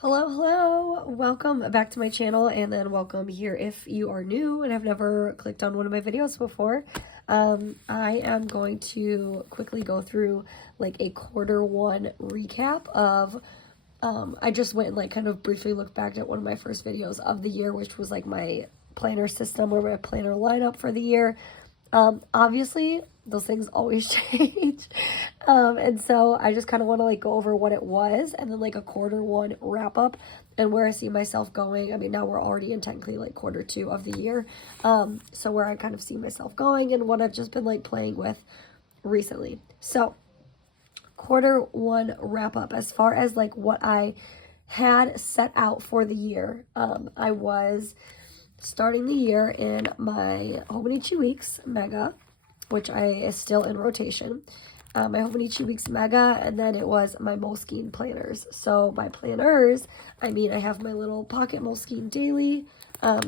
Hello, welcome back to my channel, and then welcome here if you are new and have never clicked on one of my videos before. I am going to quickly go through like a quarter 1 recap of I just went and like kind of briefly looked back at one of my first videos of the year, which was like my planner system or my planner lineup for the year. Obviously those things always change. And so I just kind of want to like go over what it was and then like a quarter 1 wrap up and where I see myself going. I mean, now we're already in technically like quarter 2 of the year. So where I kind of see myself going and what I've just been like playing with recently. So quarter 1 wrap up as far as like what I had set out for the year. I was starting the year in my Hobonichi Weeks Mega, which is still in rotation. My Hobonichi Weeks Mega, and then it was my Moleskine planners. So by planners, I mean I have my little pocket Moleskine daily,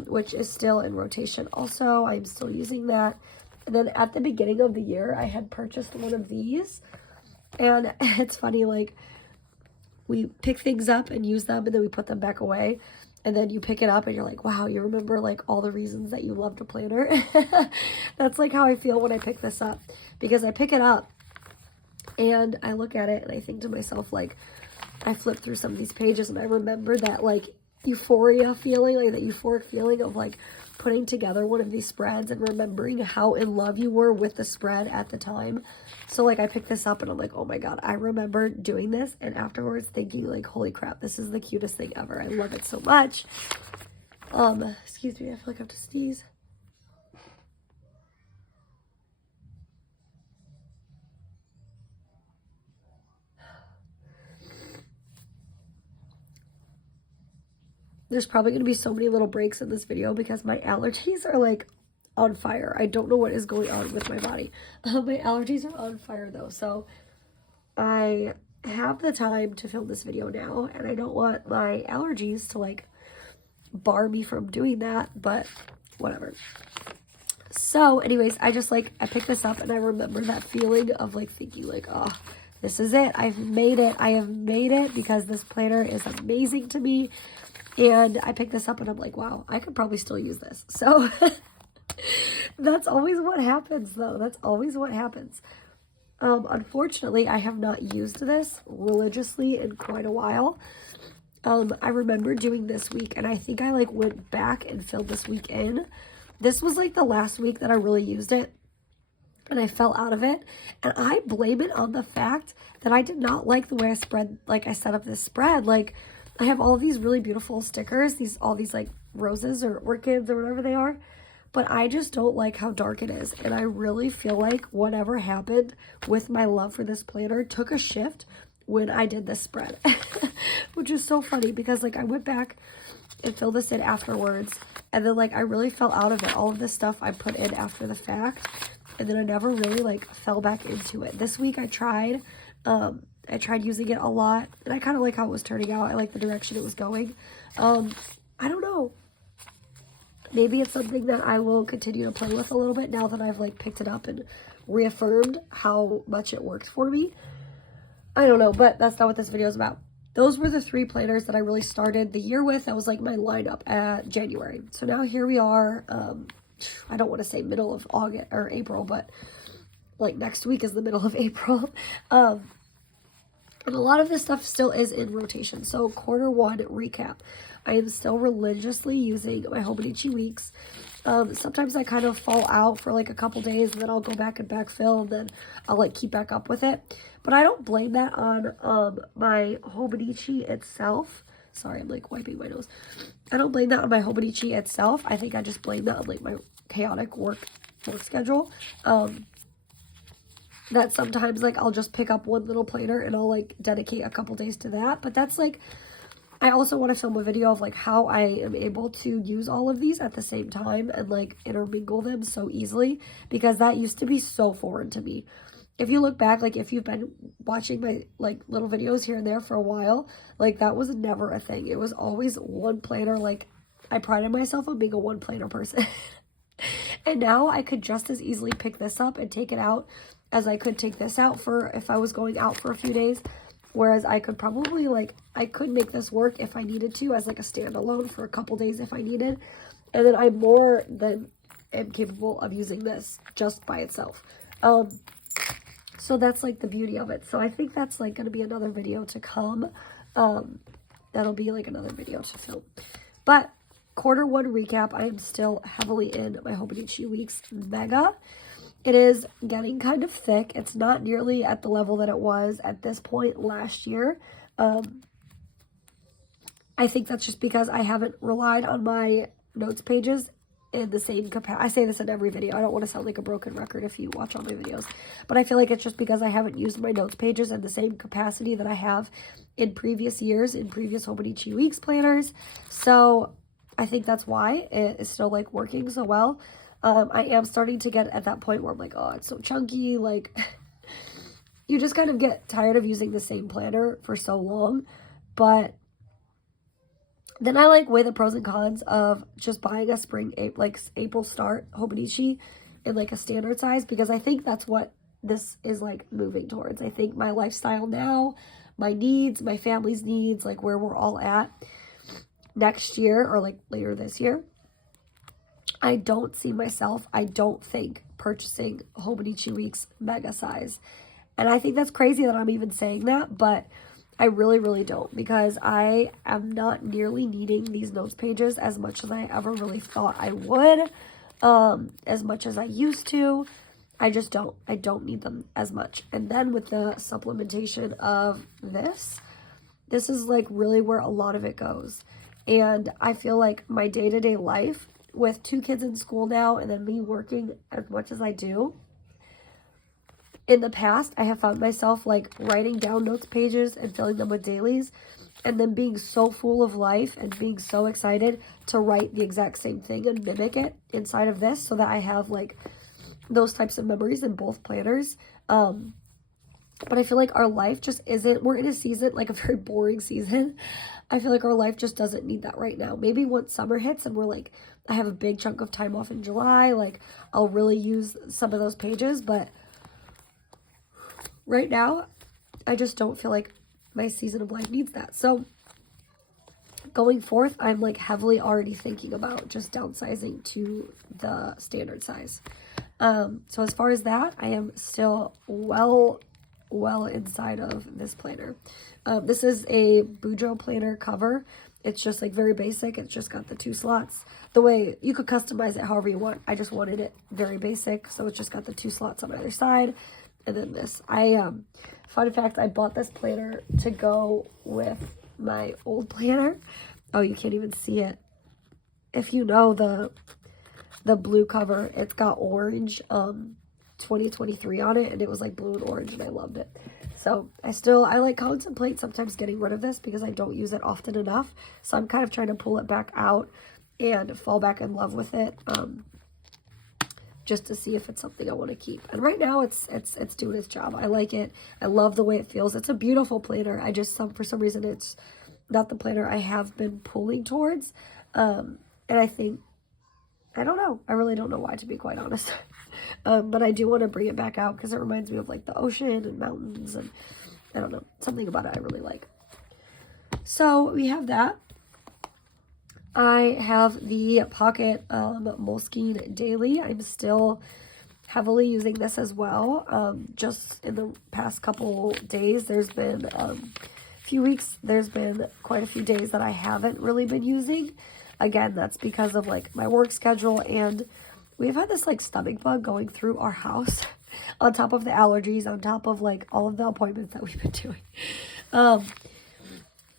which is still in rotation also. I'm still using that. And then at the beginning of the year, I had purchased one of these. And it's funny, like, we pick things up and use them, and then we put them back away. And then you pick it up and you're like, wow, you remember like all the reasons that you loved a planner. That's like how I feel when I pick this up, because I pick it up and I look at it and I think to myself, like, I flip through some of these pages and I remember that like euphoria feeling, like that euphoric feeling of like putting together one of these spreads and remembering how in love you were with the spread at the time. So like I picked this up and I'm like, oh my god, I remember doing this, and afterwards thinking like, holy crap, this is the cutest thing ever. I love it so much. Excuse me, I feel like I have to sneeze. There's probably going to be so many little breaks in this video because my allergies are like on fire. I don't know what is going on with my body. My allergies are on fire though, so I have the time to film this video now, and I don't want my allergies to like bar me from doing that, but whatever. So anyways, I picked this up and I remember that feeling of like thinking like, oh, this is it. I've made it. I have made it because this planner is amazing to me. And I picked this up and I'm like, wow, I could probably still use this. So that's always what happens though. That's always what happens. Unfortunately, I have not used this religiously in quite a while. I remember doing this week, and I think I like went back and filled this week in. This was like the last week that I really used it, and I fell out of it. And I blame it on the fact that I did not like the way I set up this spread. Like, I have all of these really beautiful stickers, all these like roses or orchids or whatever they are, but I just don't like how dark it is. And I really feel like whatever happened with my love for this planner took a shift when I did this spread, which is so funny because like I went back and filled this in afterwards, and then like I really fell out of it. All of this stuff I put in after the fact, and then I never really like fell back into it. This week I tried using it a lot, and I kind of like how it was turning out. I like the direction it was going. I don't know. Maybe it's something that I will continue to play with a little bit now that I've like picked it up and reaffirmed how much it worked for me. I don't know, but that's not what this video is about. Those were the 3 planners that I really started the year with. That was like my lineup at January. So now here we are. I don't want to say middle of August or April, but like next week is the middle of April. And a lot of this stuff still is in rotation. So quarter 1 recap. I am still religiously using my Hobonichi Weeks. Sometimes I kind of fall out for like a couple days, and then I'll go back and backfill, and then I'll like keep back up with it. But I don't blame that on my Hobonichi itself. Sorry, I'm like wiping my nose. I don't blame that on my Hobonichi itself. I think I just blame that on like my chaotic work schedule. That sometimes like I'll just pick up one little planner and I'll like dedicate a couple days to that. But that's like, I also want to film a video of like how I am able to use all of these at the same time and like intermingle them so easily, because that used to be so foreign to me. If you look back, like if you've been watching my like little videos here and there for a while, like that was never a thing. It was always one planner. Like I prided myself on being a one planner person. And now I could just as easily pick this up and take it out as I could take this out for if I was going out for a few days. Whereas I could probably, like, I could make this work if I needed to as, like, a standalone for a couple days if I needed. And then I more than am capable of using this just by itself. So that's, like, the beauty of it. So I think that's, like, going to be another video to come. That'll be, like, another video to film. But Q1 recap, I am still heavily in my Hobonichi Weeks Mega. It is getting kind of thick. It's not nearly at the level that it was at this point last year. I think that's just because I haven't relied on my notes pages in the same capacity. I say this in every video. I don't want to sound like a broken record if you watch all my videos. But I feel like it's just because I haven't used my notes pages in the same capacity that I have in previous years, in previous Hobonichi Weeks planners. So I think that's why it is still, like, working so well. I am starting to get at that point where I'm like, oh, it's so chunky. Like, you just kind of get tired of using the same planner for so long. But then I, like, weigh the pros and cons of just buying a spring, like, April start Hobonichi in, like, a standard size, because I think that's what this is, like, moving towards. I think my lifestyle now, my needs, my family's needs, like, where we're all at next year or, like, later this year, I don't see myself, I don't think, purchasing Hobonichi Weeks Mega size. And I think that's crazy that I'm even saying that, but I really, really don't, because I am not nearly needing these notes pages as much as I ever really thought I would, as much as I used to. I just don't. I don't need them as much. And then with the supplementation of this is, like, really where a lot of it goes. And I feel like my day-to-day life with 2 kids in school now, and then me working as much as I do, in the past, I have found myself, like, writing down notes pages and filling them with dailies, and then being so full of life and being so excited to write the exact same thing and mimic it inside of this, so that I have, like, those types of memories in both planners. But I feel like our life just isn't, we're in a season, like, a very boring season. I feel like our life just doesn't need that right now. Maybe once summer hits and we're, like, I have a big chunk of time off in July, like, I'll really use some of those pages. But right now, I just don't feel like my season of life needs that. So going forth, I'm, like, heavily already thinking about just downsizing to the standard size. So as far as that, I am still well inside of this planner. This is a Bourdieu planner cover. It's just, like, very basic. It's just got the 2 slots. The way you could customize it however you want. I just wanted it very basic, so it's just got the 2 slots on either side. And then this. Fun fact, I bought this planner to go with my old planner. Oh, you can't even see it. If you know the blue cover, it's got orange 2023 on it, and it was, like, blue and orange, and I loved it. So I like contemplate sometimes getting rid of this because I don't use it often enough. So I'm kind of trying to pull it back out and fall back in love with it, just to see if it's something I want to keep. And right now it's doing its job. I like it. I love the way it feels. It's a beautiful planner. I just, for some reason, it's not the planner I have been pulling towards. And I think, I don't know. I really don't know why, to be quite honest. But I do want to bring it back out because it reminds me of, like, the ocean and mountains, and I don't know, something about it I really like. So we have that. I have the Pocket Moleskine Daily. I'm still heavily using this as well. Just in the past couple days, there's been few weeks, there's been quite a few days that I haven't really been using. Again, that's because of, like, my work schedule, and we've had this, like, stomach bug going through our house on top of the allergies, on top of, like, all of the appointments that we've been doing.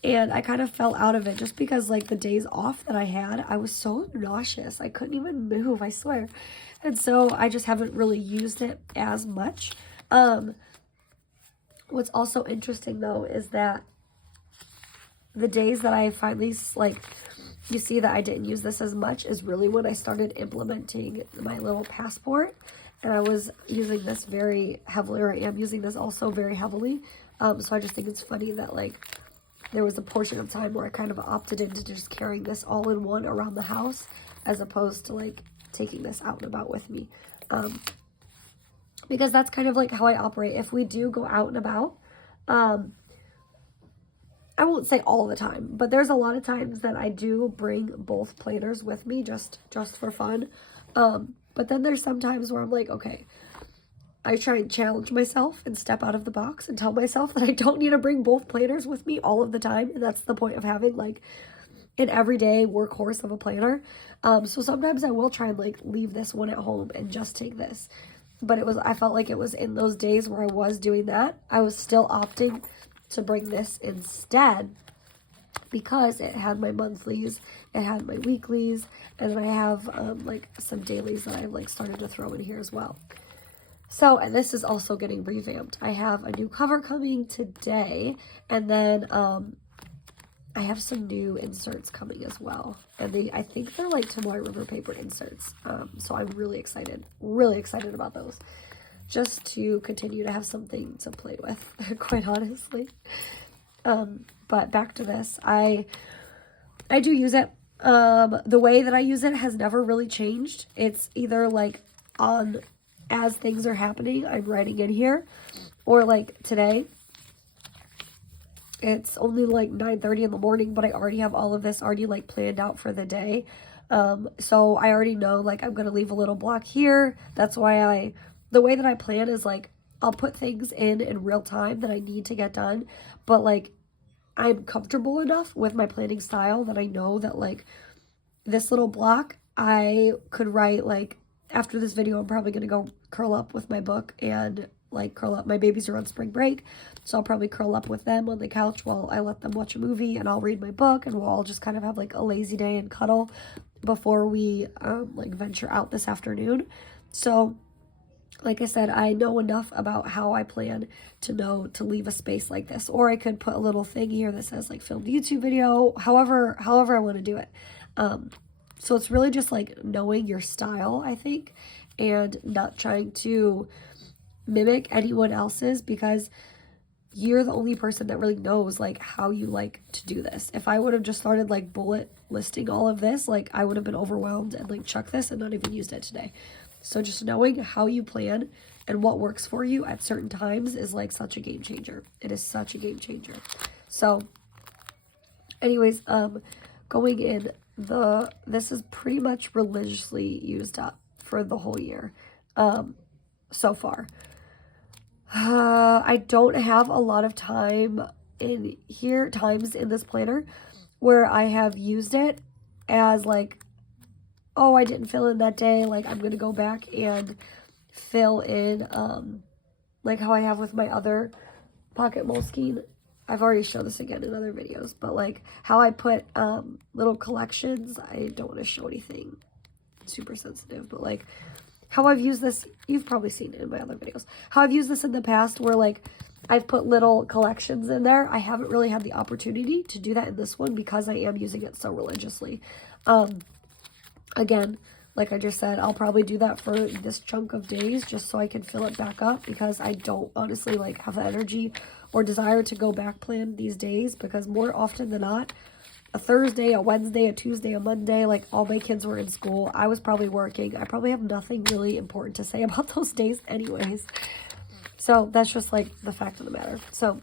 And I kind of fell out of it just because, like, the days off that I had, I was so nauseous. I couldn't even move, I swear. And so I just haven't really used it as much. What's also interesting, though, is that the days that I finally, like, you see that I didn't use this as much is really when I started implementing my little passport. And I was using this very heavily, or I am using this also very heavily. So I just think it's funny that, like, there was a portion of time where I kind of opted into just carrying this all in one around the house, as opposed to, like, taking this out and about with me. Because that's kind of, like, how I operate. If we do go out and about, I won't say all the time, but there's a lot of times that I do bring both planners with me just for fun. But then there's some times where I'm like, okay, I try and challenge myself and step out of the box and tell myself that I don't need to bring both planners with me all of the time. And that's the point of having like an everyday workhorse of a planner. So sometimes I will try and like leave this one at home and just take this. But I felt like it was in those days where I was doing that, I was still opting to bring this instead because it had my monthlies, it had my weeklies, and then I have like some dailies that I've like started to throw in here as well. So, and this is also getting revamped. I have a new cover coming today, and then I have some new inserts coming as well. And I think they're like Tomoe River paper inserts. So I'm really excited about those. Just to continue to have something to play with, quite honestly. But back to this, I do use it. The way that I use it has never really changed. It's either like on, as things are happening, I'm writing in here, or like today, it's only like 9:30 in the morning, but I already have all of this already like planned out for the day. So I already know like I'm going to leave a little block here. That's why the way that I plan is like, I'll put things in real time that I need to get done, but like I'm comfortable enough with my planning style that I know that like this little block, I could write like, after this video, I'm probably going to go curl up with my book and like curl up. My babies are on spring break, so I'll probably curl up with them on the couch while I let them watch a movie, and I'll read my book, and we'll all just kind of have like a lazy day and cuddle before we like venture out this afternoon. So like I said, I know enough about how I plan to know to leave a space like this. Or I could put a little thing here that says like filmed YouTube video, however I want to do it. So it's really just like knowing your style, I think, and not trying to mimic anyone else's, because you're the only person that really knows like how you like to do this. If I would have just started like bullet listing all of this, like I would have been overwhelmed and like chucked this and not even used it today. So just knowing how you plan and what works for you at certain times is like such a game changer. It is such a game changer. So anyways, going in, this is pretty much religiously used up for the whole year so far. I don't have a lot of times in this planner where I have used it as like, oh, I didn't fill in that day, like I'm gonna go back and fill in like how I have with my other pocket Moleskine. I've already shown this again in other videos, but like how I put little collections. I don't want to show anything super sensitive, but like how I've used this, you've probably seen it in my other videos, how I've used this in the past where like I've put little collections in there. I haven't really had the opportunity to do that in this one because I am using it so religiously. Again, like I just said, I'll probably do that for this chunk of days just so I can fill it back up, because I don't honestly like have the energy or desire to go back plan these days, because more often than not, a Thursday, a Wednesday, a Tuesday, a Monday, like all my kids were in school. I was probably working. I probably have nothing really important to say about those days anyways. So that's just like the fact of the matter. So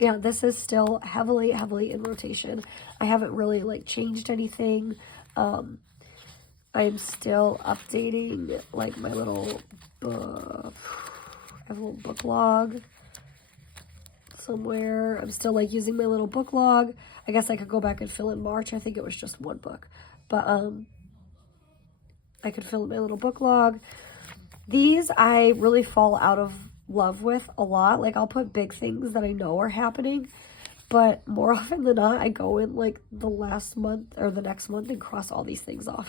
yeah, this is still heavily in rotation. I haven't really like changed anything. I'm still updating like my little book. I have a little book log somewhere. I'm still like using my little book log. I guess I could go back and fill in March. I think it was just one book, but I could fill in my little book log. These I really fall out of love with a lot. Like I'll put big things that I know are happening, but more often than not, I go in like the last month or the next month and cross all these things off.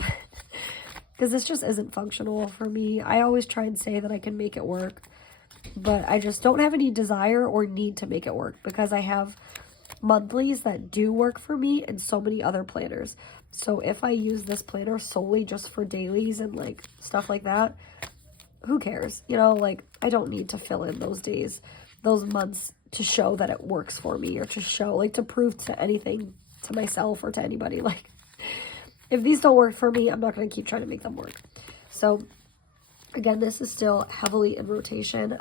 Because this just isn't functional for me. I always try and say that I can make it work, but I just don't have any desire or need to make it work, because I have monthlies that do work for me and so many other planners. So if I use this planner solely just for dailies and like stuff like that, who cares? You know, like I don't need to fill in those days, those months, to show that it works for me, or to show, like, to prove to anything, to myself or to anybody. Like, if these don't work for me, I'm not going to keep trying to make them work. So again, this is still heavily in rotation.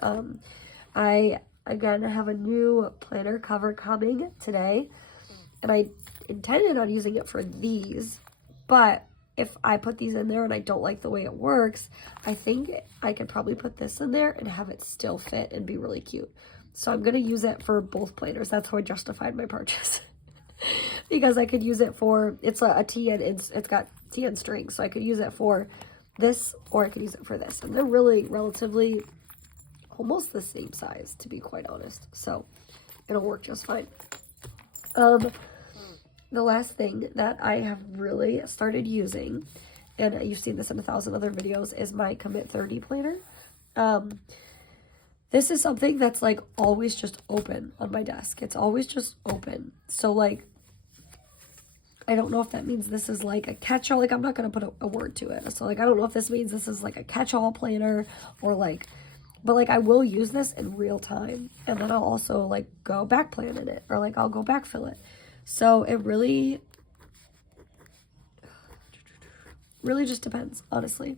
I again, I have a new planner cover coming today, and I intended on using it for these, but if I put these in there and I don't like the way it works, I think I could probably put this in there and have it still fit and be really cute. So I'm going to use it for both planners. That's how I justified my purchase. Because I could use it for, it's a TN, it's got TN string, so I could use it for this, or I could use it for this. And they're really relatively almost the same size, to be quite honest. So it'll work just fine. The last thing that I have really started using, and you've seen this in 1,000 other videos, is my Commit 30 planner. This is something that's like always just open on my desk. It's always just open. So like, I don't know if that means this is like a catch-all. Like, I'm not going to put a word to it. So like, I don't know if this means this is like a catch-all planner or like, but like I will use this in real time. And then I'll also like go back plan in it, or like I'll go back fill it. So it really just depends, honestly.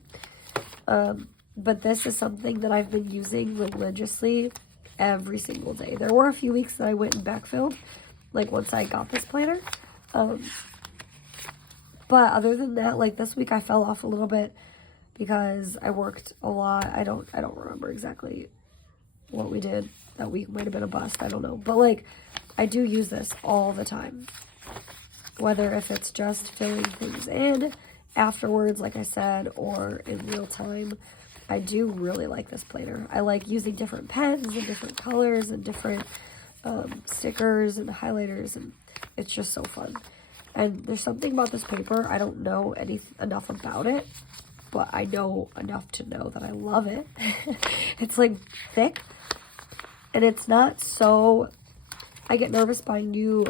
But this is something that I've been using religiously every single day. There were a few weeks that I went and backfilled, like once I got this planner. But other than that, like this week I fell off a little bit because I worked a lot. I don't remember exactly what we did that week. Might have been a bust, I don't know. But like, I do use this all the time, whether if it's just filling things in afterwards, like I said, or in real time. I do really like this planner. I like using different pens and different colors and different stickers and highlighters, and it's just so fun. And there's something about this paper, I don't know enough about it, but I know enough to know that I love it. It's like thick, and it's not so, I get nervous buying new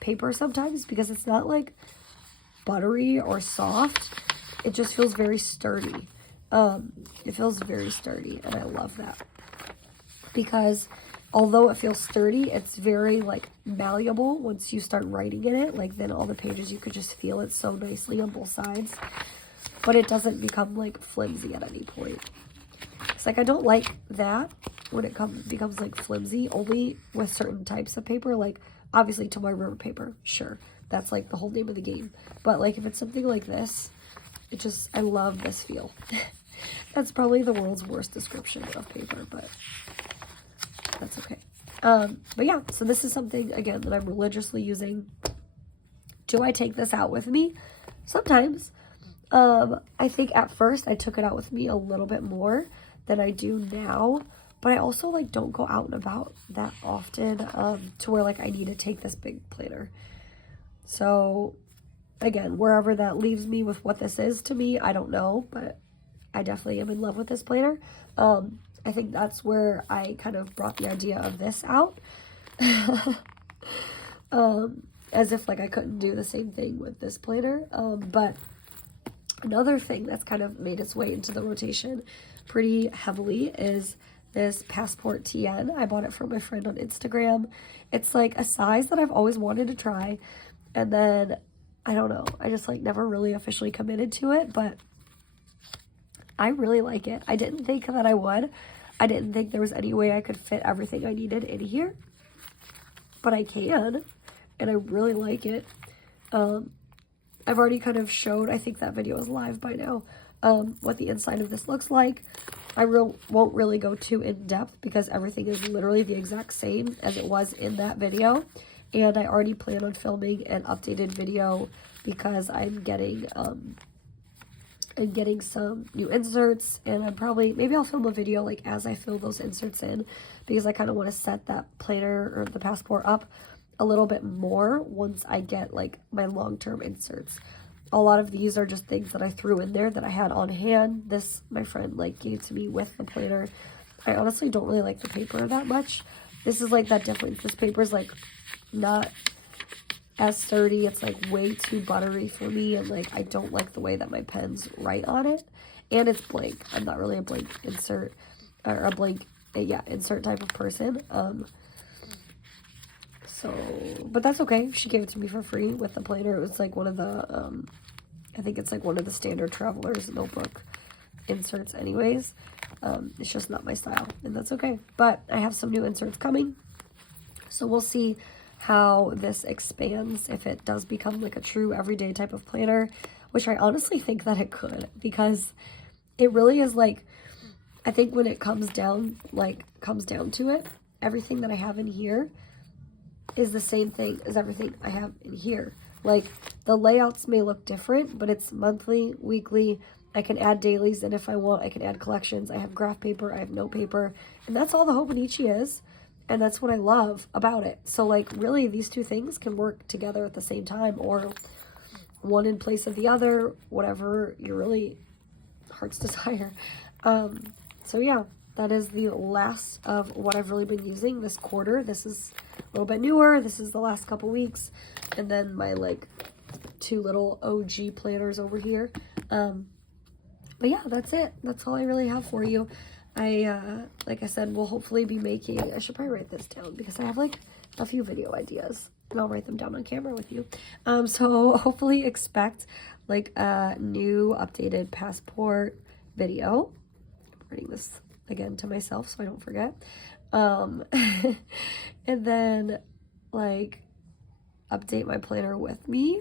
paper sometimes because it's not like buttery or soft. It just feels very sturdy. It feels very sturdy, and I love that. Because although it feels sturdy, it's very like malleable once you start writing in it. Like then all the pages, you could just feel it so nicely on both sides. But it doesn't become like flimsy at any point. It's like I don't like that when it becomes like flimsy, only with certain types of paper. Like obviously Tomoe River paper, sure, that's like the whole name of the game. But like if it's something like this, it just, I love this feel. That's probably the world's worst description of paper, but that's okay. But yeah, so this is something, again, that I'm religiously using. Do I take this out with me? Sometimes. I think at first I took it out with me a little bit more than I do now, but I also like don't go out and about that often, to where like I need to take this big planner. So again, wherever that leaves me with what this is to me, I don't know, but I definitely am in love with this planner. I think that's where I kind of brought the idea of this out. As if like I couldn't do the same thing with this planner. But another thing that's kind of made its way into the rotation pretty heavily is this Passport TN. I bought it from my friend on Instagram. It's like a size that I've always wanted to try. And then, I don't know, I just like never really officially committed to it, but I really like it. I didn't think that I would. I didn't think there was any way I could fit everything I needed in here, but I can, and I really like it. I've already kind of showed, I think that video is live by now, what the inside of this looks like. I won't really go too in depth because everything is literally the exact same as it was in that video. And I already plan on filming an updated video because I'm getting some new inserts, and maybe I'll film a video like as I fill those inserts in, because I kind of want to set that planner or the Passport up a little bit more once I get like my long-term inserts. A lot of these are just things that I threw in there that I had on hand. This my friend like gave to me with the planner. I honestly don't really like the paper that much. This is like that difference. This paper is like not as sturdy. It's like way too buttery for me, and like I don't like the way that my pens write on it. And it's blank. I'm not really a blank insert or a blank insert type of person. But that's okay. She gave it to me for free with the planner. It was like one of the I think it's like one of the standard traveler's notebook inserts anyways. It's just not my style, and that's okay. But I have some new inserts coming, so we'll see how this expands, if it does become like a true everyday type of planner, which I honestly think that it could, because it really is like, I think when it comes down to it, everything that I have in here is the same thing as everything I have in here. Like, the layouts may look different, but it's monthly, weekly. I can add dailies, and if I want, I can add collections. I have graph paper, I have note paper, and that's all the Hobonichi is, and that's what I love about it. So, like, really, these two things can work together at the same time, or one in place of the other, whatever your really heart's desire. So yeah, that is the last of what I've really been using this quarter. This is a little bit newer. This is the last couple weeks, and then my like 2 little OG planners over here. But yeah, that's it. That's all I really have for you. Like I said, we'll hopefully be making, I should probably write this down because I have like a few video ideas, and I'll write them down on camera with you. So hopefully expect like a new updated passport video. I'm writing this again to myself so I don't forget. And then like update my planner with me.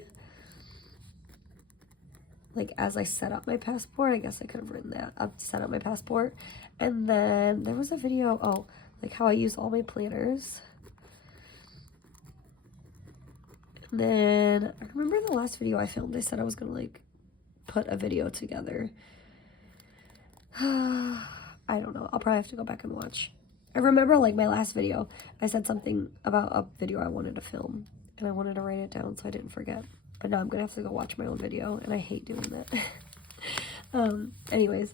Like, as I set up my passport, I guess I could have written that, set up my passport. And then there was a video, like how I use all my planners. And then I remember the last video I filmed, I said I was gonna like put a video together. I don't know, I'll probably have to go back and watch. I remember like my last video, I said something about a video I wanted to film, and I wanted to write it down so I didn't forget. But now I'm gonna have to go watch my own video, and I hate doing that. Anyways,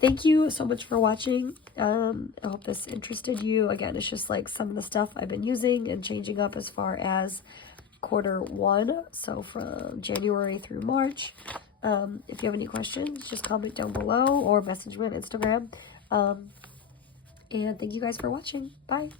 thank you so much for watching. I hope this interested you. Again, it's just like some of the stuff I've been using and changing up as far as Q1, so from January through March. If you have any questions, just comment down below or message me on Instagram. And thank you guys for watching. Bye.